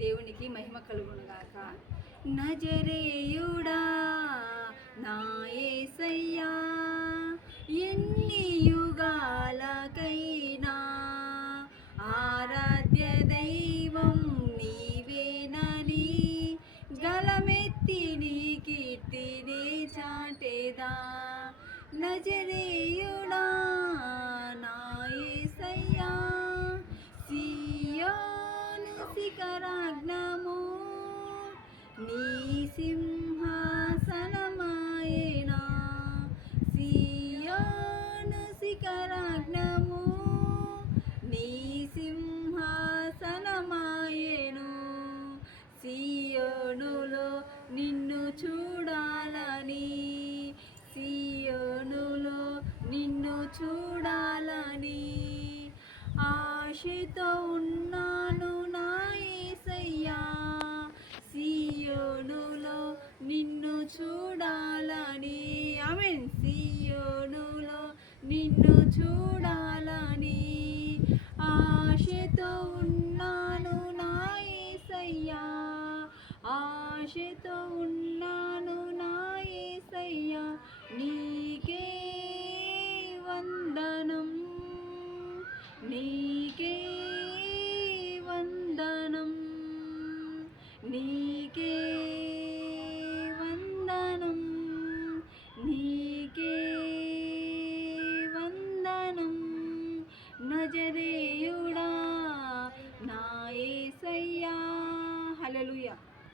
దేవునికి మహిమ కలుగునుగాక. నజరేయుడా నా యేసయ్యా, ఎన్ని యుగాలకైనా ఆరాధ్య దైవం నీవేనని గలమెత్తి నీ కీర్తిని చాటేదా. నజరేయుడా నా యేసయ్యా, సియోను శిఖరాగ్నము నీ